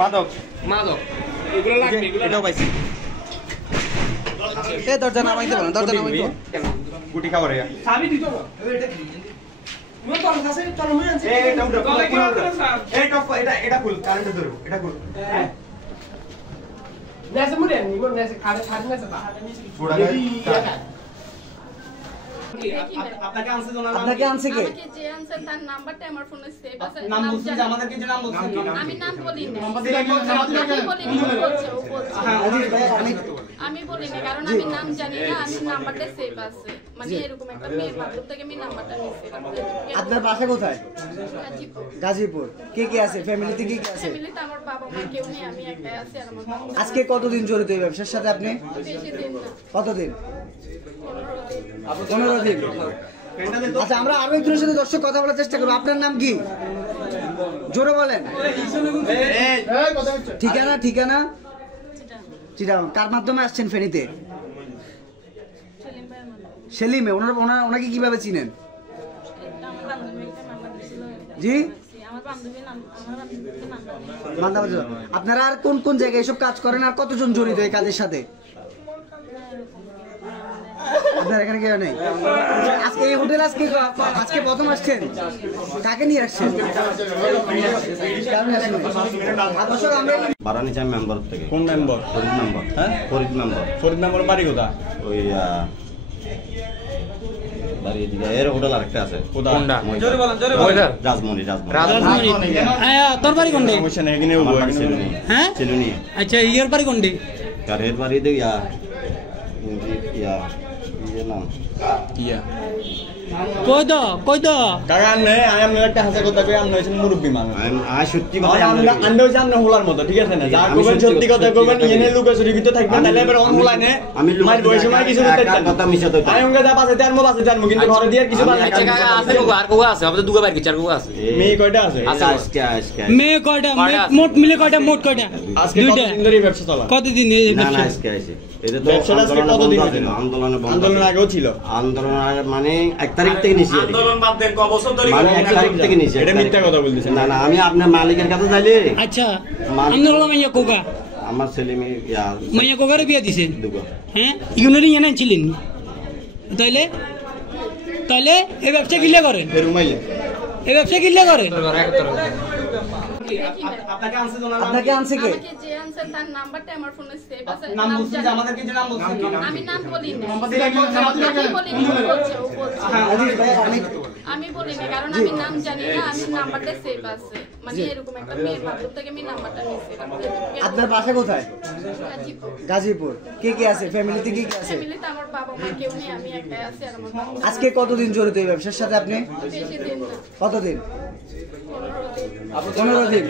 মাদক মাদক এগুলো লাগবে, এটাও পাইছি। এ দরজা নামাইতে বলেন, দরজা নামাইতে গুটি খাবার চাবি দিত না এটা কি মো তো আছে চলো হই আছে এটা উঠো এটা ফুল কারেন্ট ধরো এটা ফুল নেসে মুরে নি মো নেসে খাড়ে খাড়ে নেসে বা ছোড়া আপনাকে আনছে জানা আপনাকে আনছে কে আমাকে যে আনছে তার নাম্বারটা আমার ফোনে সেভ আছে নাম বলছেন যে আমাদেরকে যে নাম বলছেন আমি নাম বলি না আমি বলি বলছে ও বলছে হ্যাঁ আমি বলি না কারণ আমি নাম জানি না আমি নাম্বারটা সেভ আছে মানে এরকম একটা মেয়ের মাধ্যম থেকে আমি নাম্বারটা নিছি আপনার বাসা কোথায় গাজীপুর গাজীপুর কে কে আছে ফ্যামিলিতে কে কে আছে ফ্যামিলিতে আমার বাবা মা কেউ নেই আমি একাই আছি আর আমার আজকে কতদিন জড়িত এই ব্যবসার সাথে আপনি বেশি দিন না কতদিন 15 দিন আচ্ছা আমরা আরো একজনের সাথে দর্শক কথা বলার চেষ্টা করব আপনার নাম কি জোরে বলেন ঠিকানা ঠিকানা চিটাগাং কার মাধ্যমে আসছেন ফেনীতে সেলিমে ওনাকে কিভাবে চিনেন জি আপনারা আর কোন কোন জায়গায় এসব কাজ করেন আর কতজন জড়িত এই কাজের সাথে আপনার এখানে কেউ নেই আজকে এই হোটেল আজকে প্রথম আসছেন কাকে নিয়ে আসছেন বারানিচা মেম্বার থেকে কোন মেম্বার ফরিদ মেম্বার হ্যাঁ ফরিদ মেম্বার বাড়ি কোথায় ওই বাড়ি এদিকে এর হোটেল আরেকটা আছে কোনটা জোরে বলেন জোরে বলেন রাজমণি তোর বাড়ি কোনটি সমস্যা নেই এখানে হ্যাঁ চিনুনি আচ্ছা ইয়ার বাড়ি কোনটি কারের বাড়ি দে ইয়া নাম কিয়া কই দো কাকা নে আই এম একটা হাসা কথা কই আমনে হইছেন মুরব্বি মানুষ আই সত্যি কথা আমরা আন্ডো জাননে হোলার মতো ঠিক আছে না যা কইবেন সত্যি কথা কইবেন ইনে লুকাছুরি ভিতর থাকবেন তাহলে এবার অন হোলানে আমি মার বয়স সময় কিছু দিতে চাই কথা মিছা তো আই অঙ্গে যা পাশে জানমু কিন্তু ঘরে দিয়ে কিছু বাদ আচ্ছা কাকা আছে আর কোগা আছে আমাদের দুগা বাইর কি চার কোগা আছে মেয়ে কয়টা আছে আজকে মেয়ে কয়টা মোট মিলে কয়টা আজকে কতদিন ধরে ব্যবসা চলা কতদিন এই ব্যবসা আজকে আছে এটা তো ব্যবসাটা আজকে কতদিন হলো আন্দোলন আগেও ছিল আন্দোলন মানে 1 তারিখ থেকে নিছি আন্দোলন বাদ দেন ক বছর ধরে মানে 1 তারিখ থেকে নিছি এটা মিথ্যা কথা বলতেছেন না আমি আপনার মালিকের কাছে যাইলে আচ্ছা আন্দোলন মাইয়া কোগা আমার ছেলে মেয়ে মাইয়া কোগারে বিয়া দিছে দুগো হ্যাঁ ইগুনারি জানেন ছিলেন তাইলে এই ব্যবসা কিলে করেন ফেরুমাইয়া এই ব্যবসা কিলে করেন আপনাকে আনছে কে আমাকে যে আনছে তার নাম্বারটা আমার ফোনে সেভ আছে নাম বলছেন যে আমাদেরকে যে নাম বলছেন আমি নাম বলি না আমি বলি না কারণ আমি নাম জানি না আমি নাম্বারটা সেভ আছে মানে এরকম একটা মেয়ের মাধ্যম থেকে আমি নাম্বারটা নিছি আপনার বাসা কোথায় গাজীপুর কে কে আছে ফ্যামিলিতে কে কে আছে ফ্যামিলিতে আমার বাবা মা কেউ নেই আমি একাই আছি আর আমার আজকে কতদিন জড়িত এই ব্যবসার সাথে আপনি বেশি দিন না কতদিন 15 দিন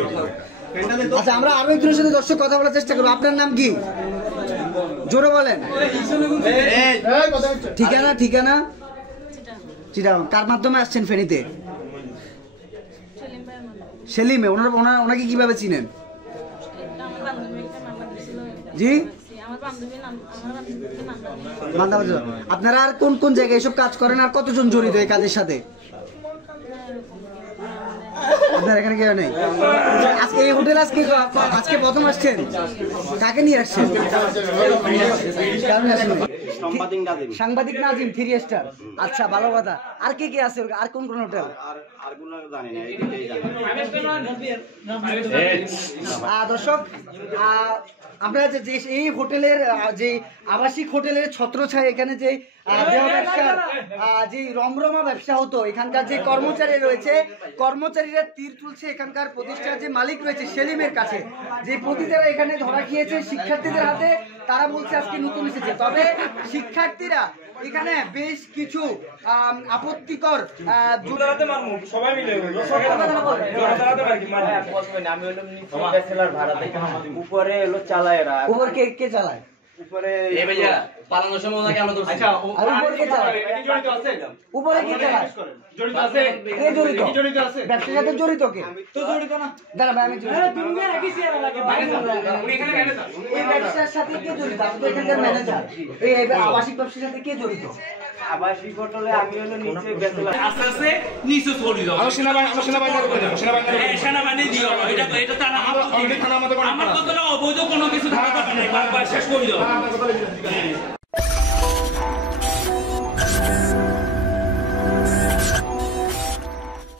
আচ্ছা আমরা আরো একজনের সাথে দর্শক কথা বলার চেষ্টা করব আপনার নাম কি জোরে বলেন ঠিকানা ঠিকানা চিটাগাং কার মাধ্যমে আসছেন ফেনীতে সেলিমে ওনাকে কিভাবে চিনেন জি আপনারা আর কোন কোন জায়গায় এসব কাজ করেন আর কতজন জড়িত এই কাজের সাথে আপনার এখানে কেউ নেই আজকে এই হোটেল আজকে প্রথম আসছেন কাকে নিয়ে আসছেন কারণ আসেন সাংবাদিক নাজিম 3 স্টার। আচ্ছা ভালো কথা। আর কি কি আছে আর কোন কোন হোটেল? আর কোন জানি না, এইটাই জানি। দর্শক আমরা যে এই হোটেলের যে আবাসিক হোটেলের ছত্রছায়া এখানে যে যে রমরমা ব্যবসা হতো, এখানকার যে কর্মচারী রয়েছে কর্মচারীরা তীর তুলছে এখানকার প্রতিষ্ঠার যে মালিক রয়েছে সেলিমের কাছে। যে পতিতারা এখানে ধরা খেয়েছে শিক্ষার্থীদের হাতে, তারা বলছে আজকে নতুন এসেছে। তবে শিক্ষার্থীরা এখানে বেশ কিছু আপত্তিকর সবাই মিলে উপরে এলো চালায় এরা, উপর কে চালায়? উপরে পালানোর সময় ওনাকে আমরা ধরছি। আচ্ছা উপরে কে চালায়? উপরে কে চালায়? জড়িত আছে, কে জড়িত? জড়িত আছে, ব্যবসার সাথে জড়িত কে? তো জড়িত না। দাঁড়া ভাই আমি তুমি একই চেয়ারে লাগে ভাই, উনি এখানে ম্যানেজার। এই ব্যবসার সাথে কে জড়িত? আপনি তো এখানকার ম্যানেজার। এই আবাসিক ব্যবসার সাথে কে জড়িত? আবাসিক হোটেলে আমি হলো নিচে বেতলা আস্তে আস্তে নিচে চলে যাও। সেনাবাহিনী দিও, এটা তারা আমার তো অবৈধ কোনো কিছু শেষ করে দাও।